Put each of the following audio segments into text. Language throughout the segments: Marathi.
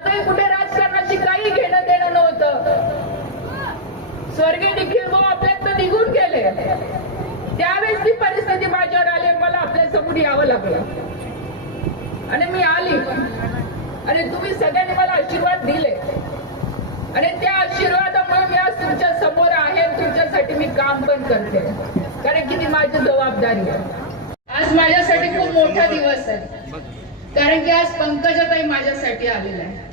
कुठे राजकारणाशी काही घेणं देणं नव्हतं. स्वर्गीय निखिल भाऊ आपल्यात निघून गेले. त्यावेळेस ती परिस्थिती माझ्यावर आली. मला आपल्या समोर यावं लागलं आणि मी आली आणि तुम्ही सगळ्यांनी मला आशीर्वाद दिले आणि त्या आशीर्वादामुळे मी आज तुमच्या समोर आहे. तुमच्यासाठी मी काम पण करते, कारण की ती माझी जबाबदारी आहे. आज माझ्यासाठी खूप मोठा दिवस आहे, कारण की आज पंकजाताई माझ्यासाठी आलेल्या आहे.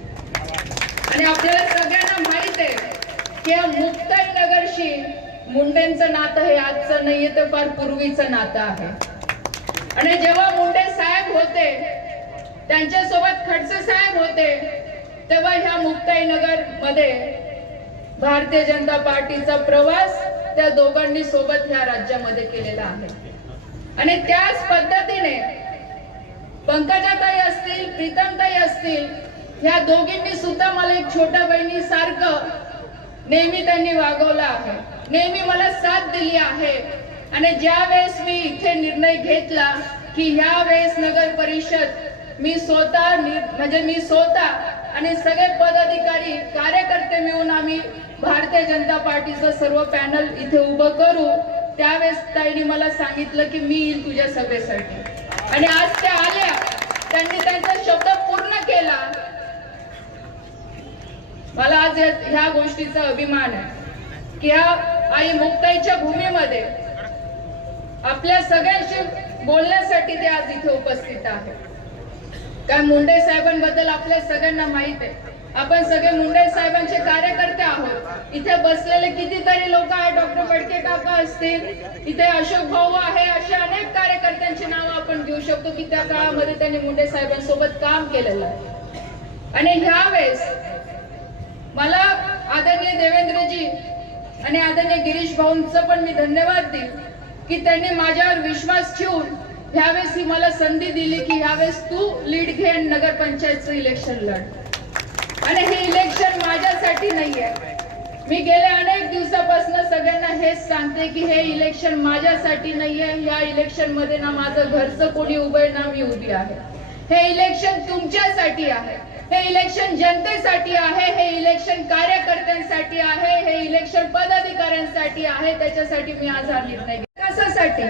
आणि आपल्याला सगळ्यांना माहित आहे की या मुक्ताईनगरशी मुंडेंचं नातं हे आजचं नाहीये, तर फार पूर्वीचं नातं आहे. आणि जेव्हा मुंडे साहेब होते, त्यांच्यासोबत खडसे साहेब होते, तेव्हा ह्या मुक्ताईनगर मध्ये भारतीय जनता पार्टीचा प्रवास त्या दोघांनी सोबत ह्या राज्यामध्ये केलेला आहे. आणि त्याच पद्धतीने पंकजाताई असतील, प्रीतमताई असतील, ह्या दोघींनी सुद्धा मला एक छोट्या बहिणीसारखं नेहमी त्यांनी वागवलं आहे, नेहमी मला साथ दिली आहे. आणि ज्या वेळेस मी इथे निर्णय घेतला की ह्या वेळेस नगर परिषद मी स्वतः आणि सगळे पदाधिकारी कार्यकर्ते मिळून आम्ही भारतीय जनता पार्टीचं सर्व पॅनल इथे उभं करू, त्यावेळेस ताईंनी मला सांगितलं की मी येईल तुझ्या सभेसाठी. आणि आज त्या आल्या, त्यांनी त्यांचा शब्द पूर्ण केला. मला आज ह्या गोष्टीचा अभिमान आहे की ह्या आई मुक्ताईच्या भूमीमध्ये आपल्या सगळ्यांशी बोलण्यासाठी ते आज इथे उपस्थित आहे. काय मुंडे साहेबांबद्दल आपल्या सगळ्यांना माहित आहे. आपण सगळे मुंडे साहेबांचे कार्यकर्ते आहोत. इथे बसलेले कितीतरी लोक आहेत. डॉक्टर फडके काका असतील, इथे अशोक भाऊ आहे, अशा अनेक कार्यकर्त्यांची नावं आपण घेऊ शकतो की त्या काळामध्ये त्यांनी मुंडे साहेबांसोबत काम केलेलं आहे. आणि ह्यावेळेस मला आदरणीय देवेंद्रजी आणि आदरणीय गिरीश भाऊंचं पण मी धन्यवाद देईन की त्यांनी माझ्यावर विश्वास ठेवून ह्यावेळेस ही मला संधी दिली की ह्यावेळेस तू लीड घे नगर पंचायतचं इलेक्शन लढ. आणि हे इलेक्शन माझ्यासाठी नाहीये. मी गेल्या अनेक दिवसापासून सगळ्यांना हेच सांगते की हे इलेक्शन माझ्यासाठी नाहीये. या इलेक्शन मध्ये ना माझं घरचं कोणी उभं आहे, ना मी उभी आहे. हे इलेक्शन तुमच्यासाठी आहे, हे इलेक्शन जनतेसाठी आहे, हे इलेक्शन कार्यकर्त्यांसाठी आहे, हे इलेक्शन पदाधिकाऱ्यांसाठी आहे. त्याच्यासाठी मी आज हा निर्णय घेतला. कशासाठी?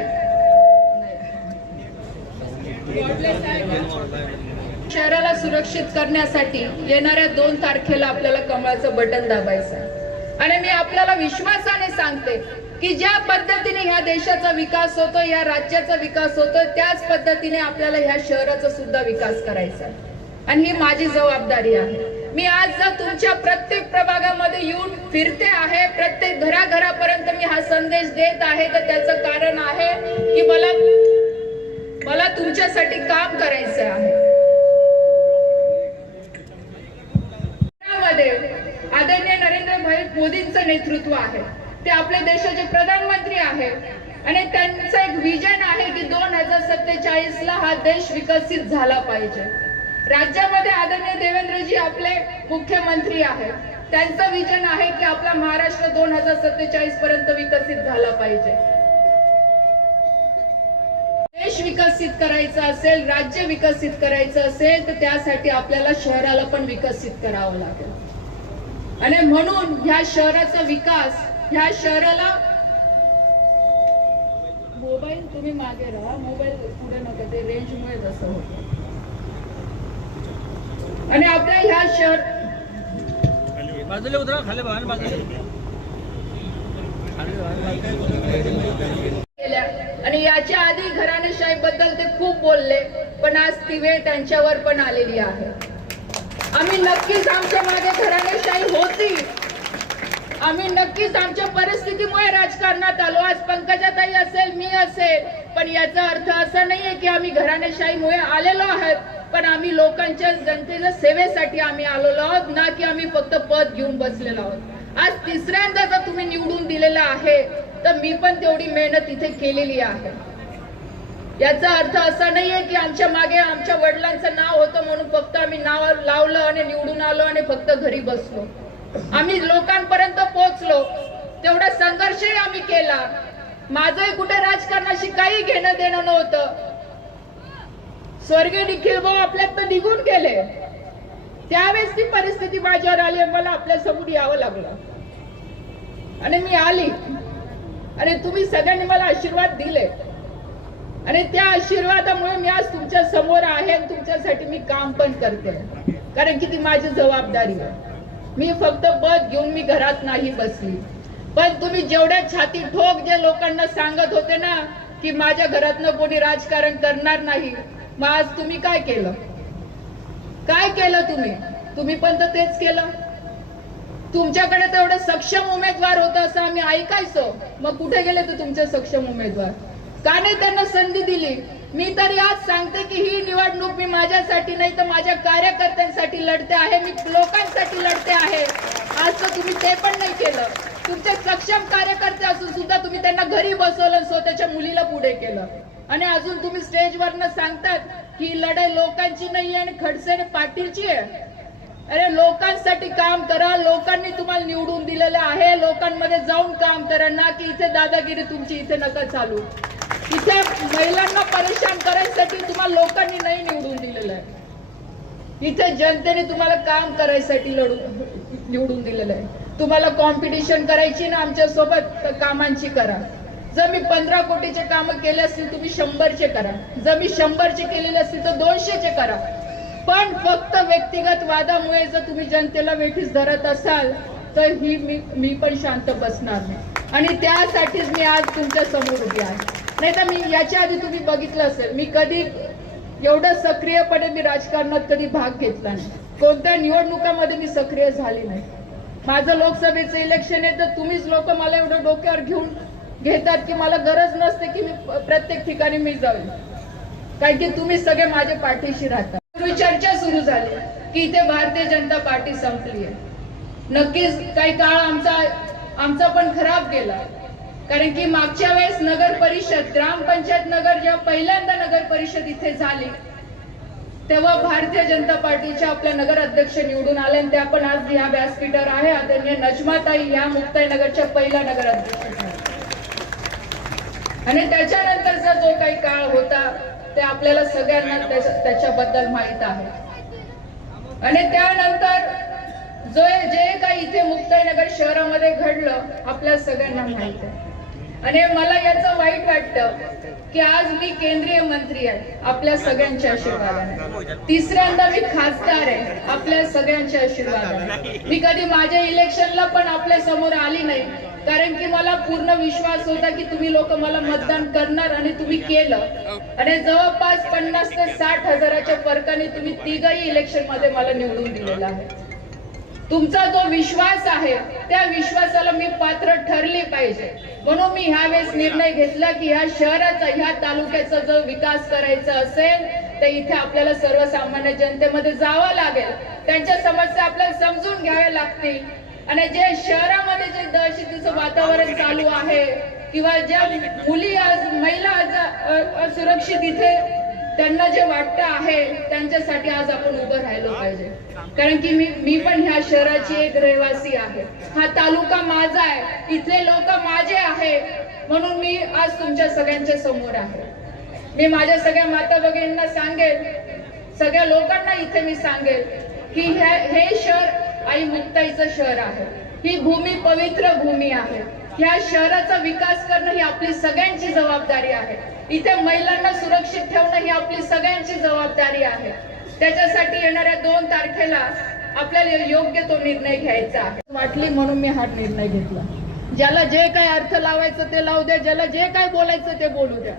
शहराला सुरक्षित करण्यासाठी येणाऱ्या 2 तारखेला आपल्याला कमळाचं बटन दाबायचं. आणि मी आपल्याला विश्वासाने सांगते की ज्या पद्धतीने ह्या देशाचा विकास होतो, या राज्याचा विकास होतो, त्याच पद्धतीने आपल्याला ह्या शहराचा सुद्धा विकास करायचा. आणि ही माझी जबाबदारी आहे. मी आज जर तुमच्या प्रत्येक प्रभागामध्ये येऊन फिरते आहे, प्रत्येक घराघरापर्यंत मी हा संदेश देत आहे, तर त्याचं कारण आहे की मला तुमच्यासाठी काम करायचं आहे. आदरणीय नरेंद्र भाई मोदींचं नेतृत्व आहे. ते आपल्या देशाचे प्रधानमंत्री आहेत आणि त्यांचं एक विजन आहे की 2047 ला हा देश विकसित झाला पाहिजे. राज्यामध्ये आदरणीय देवेंद्रजी आपले मुख्यमंत्री आहेत. त्यांचं विजन आहे की आपला महाराष्ट्र 2047 पर्यंत विकसित झाला पाहिजे. देश विकसित करायचा असेल, राज्य विकसित करायचं असेल, तर त्यासाठी आपल्याला शहराला पण विकसित करावं लागेल. आणि म्हणून ह्या शहराचा विकास, ह्या शहराला मोबाईल तुम्ही मागे राहा, मोबाईल पुढे नका, ते रेंजमुळे जसं होतं. आणि आपल्या ह्या शहर बाजूला उतरा, खाली बाजूला. आणि याच्या आधी घराणेशाही बद्दल ते खूप बोलले, पण आज ती वेळ त्यांच्यावर पण आलेली आहे. आम्ही नक्कीच आमच्या मागे घराणेशाही होती, आम्ही नक्कीच आमच्या परिस्थितीमुळे राजकारणात आलो. आज पंकजाताई असेल, मी असेल, पण याचा अर्थ असा नाहीये की आम्ही घराणेशाहीमुळे आलेलो आहोत, पण आम्ही लोकांच्या जनतेच्या सेवेसाठी आम्ही आलेलो आहोत, ना की आम्ही फक्त पद घेऊन बसलेलो आहोत. आज तिसऱ्यांदा जर तुम्ही निवडून दिलेलं आहे, तर मी पण तेवढी मेहनत इथे केलेली आहे. याचा अर्थ असा नाहीये की आमच्या मागे आमच्या वडिलांचं नाव होतं म्हणून फक्त आम्ही नाव लावलं आणि निवडून आलो आणि फक्त घरी बसलो. आम्ही लोकांपर्यंत पोहोचलो, तेवढा संघर्षही आम्ही केला. माझंही कुठे राजकारणाशी काही घेणं देणं नव्हतं. स्वर्गीय निखिल भाऊ आपल्यात निघून गेले, त्यावेळेस ती परिस्थिती माझ्यावर आली आणि मला आपल्या समोर यावं लागलं आणि मी आली आणि तुम्ही सगळ्यांनी मला आशीर्वाद दिले आणि त्या आशीर्वादामुळे मी आज तुमच्या समोर आहे आणि तुमच्यासाठी मी काम पण करते, कारण की ती माझी जबाबदारी आहे. मी फक्त पद घेऊन मी घरात नाही बसली, पण तुम्ही जेवढ्या छाती ठोक जे लोकांना सांगत होते ना की माझ्या घरातनं कोणी राजकारण करणार नाही, मग आज तुम्ही काय केलं? काय केलं तुम्ही पण तर तेच केलं. तुमच्याकडे तर एवढे सक्षम उमेदवार होतं असं आम्ही ऐकायचो, मग कुठे गेले तर तुमचे सक्षम उमेदवार? का नाही त्यांना संधी दिली? मी तरी आज सांगते की ही निवडणूक मी माझ्यासाठी नाही तर माझ्या कार्यकर्त्यांसाठी लढते आहे, मी लोकांसाठी लढते आहे. आज तर तुम्ही ते पण नाही केलं. तुमचे सक्षम कार्यकर्ते असून सुद्धा तुम्ही त्यांना घरी बसवलं, स्वतःच्या मुलीला पुढे केलं आणि अजून तुम्ही स्टेजवरनं सांगतात की ही लढाई लोकांची नाही आणि खडसे आणि पाटीलची आहे. अरे लोकांसाठी काम करा, लोकांनी तुम्हाला निवडून दिलेलं आहे, लोकांमध्ये जाऊन काम करा ना की इथे दादागिरी तुमची इथे नका चालू. इथे महिलांना परेशान करायसाठी तुम्हाला लोकांनी नाही निवडून दिलेलं आहे, इथे जनतेने तुम्हाला काम करायसाठी निवडून दिलेलं आहे. तुम्हाला कॉम्पिटिशन करायची ना आमच्या सोबत कामांची करा. जर मी 15 कोटीचे काम केले असतील तुम्ही 100चे करा, जर मी 100चे केलेले असतील तर 200चे करा, पण फक्त व्यक्तिगत वादामुळे जर तुम्ही जनतेला वेठीस धरत असाल तर मी पण शांत बसणार नाही आणि त्यासाठीच मी आज तुमच्या समोर उभी आहे. नाही तर मी याच्या आधी तुम्ही बघितलं असेल मी कधी एवढं सक्रियपणे मी राजकारणात कधी भाग घेतला नाही, कोणत्या निवडणुकामध्ये मी सक्रिय झाली नाही. माझं लोकसभेचं इलेक्शन आहे तर तुम्हीच लोक मला एवढं डोक्यावर घेऊन घेतात की मला गरज नसते की मी प्रत्येक ठिकाणी मी जाईल, कारण की तुम्ही सगळे माझ्या पाठीशी राहता. चर्चा सुरू झाली की इथे भारतीय जनता पार्टी संपली आहे. नक्कीच काही काळ आमचा पण खराब गेला, कारण की मागच्या वेळेस नगर परिषद ग्रामपंचायत नगर जेव्हा पहिल्यांदा नगर परिषद इथे झाली तेव्हा भारतीय जनता पार्टीच्या आपल्या नगर अध्यक्ष निवडून आले आणि त्या पण आज या व्यासपीठावर आहे. आदरणीय नजमाताई या मुक्ताई नगरच्या पहिल्या नगर अध्यक्ष आणि त्याच्यानंतरचा जो काही काळ होता ते आपल्याला सगळ्यांना त्याच्याबद्दल माहित आहे. आणि त्यानंतर जे काही इथे मुक्ताईनगर शहरामध्ये घडलं आपल्या सगळ्यांना माहित आहे. आणि मला याचं वाईट वाटतं की आज मी केंद्रीय मंत्री आहे आपल्या सगळ्यांच्या आशीर्वादाने, तिसऱ्यांदा मी खासदार आहे आपल्या सगळ्यांच्या आशीर्वादाने. मी कधी माझ्या इलेक्शनला पण आपल्या समोर आली नाही, कारण की मला पूर्ण विश्वास होता की तुम्ही लोक मला मतदान करणार आणि तुम्ही केलं. आणि जवळपास 50 ते 60 हजाराच्या फरकाने तुम्ही तिघही इलेक्शन मध्ये मला निवडून दिलेला आहे. तुमचा जो विश्वास आहे त्या विश्वासाला मी पात्र ठरली पाहिजे, म्हणून मी ह्यावेळेस निर्णय घेतला की ह्या शहराचा ह्या तालुक्याचा जर विकास करायचा असेल तर इथे आपल्याला सर्वसामान्य जनतेमध्ये जावं लागेल, त्यांच्या समस्या आपल्याला समजून घ्याव्या लागतील. आणि जे शहरामध्ये जे दहशतीचं वातावरण चालू आहे किंवा ज्या मुली आज महिला आज सुरक्षित इथे त्यांना जे वाटतं आहे त्यांच्यासाठी आज आपण उभं राहिलो पाहिजे, कारण की मी पण ह्या शहराची एक रहिवासी आहे, हा तालुका माझा आहे, इथले लोक माझे आहे, म्हणून मी आज तुमच्या सगळ्यांच्या समोर आहे. मी माझ्या सगळ्या माता भगिनींना सांगेल, सगळ्या लोकांना इथे मी सांगेल की हे शहर आई मुक्ताईचं शहर आहे, ही भूमी पवित्र भूमी आहे. ह्या शहराचा विकास करणं ही आपली सगळ्यांची जबाबदारी आहे. इथे महिलांना सुरक्षित ठेवणं ही आपली सगळ्यांची जबाबदारी आहे. त्याच्यासाठी येणाऱ्या 2 तारखेला आपल्याला योग्य तो निर्णय घ्यायचा आहे. वाटली म्हणून मी हा निर्णय घेतला. ज्याला जे काही अर्थ लावायचं ते लावू द्या, ज्याला जे काही बोलायचं ते बोलू द्या,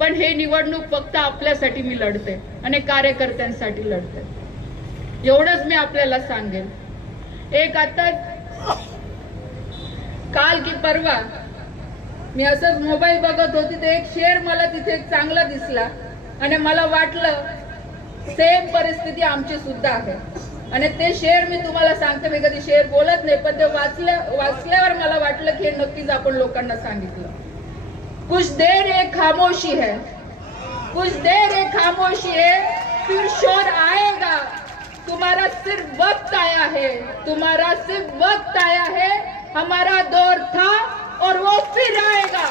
पण हे निवडणूक फक्त आपल्यासाठी मी लढते आणि कार्यकर्त्यांसाठी लढते, एवढंच मी आपल्याला सांगेन. एक आता काल की परवा मी असंच मोबाईल बघत होती तर एक शेर मला तिथे चांगला दिसला आणि मला वाटलं सेम परिस्थिती आमची सुद्धा आहे. आणि ते शेर मी तुम्हाला सांगते, मी कधी शेर बोलत नाही, पण ते वाचल्यावर मला वाटलं की हे नक्कीच आपण लोकांना सांगितलं. कुछ देर एक खामोशी है, कुछ देर एक खामोशी है, फिर शोर आएगा, तुम्हारा सिर्फ वक्त आया है, तुम्हारा सिर्फ वक्त आया है, हमारा दौर था और वो फिर आएगा.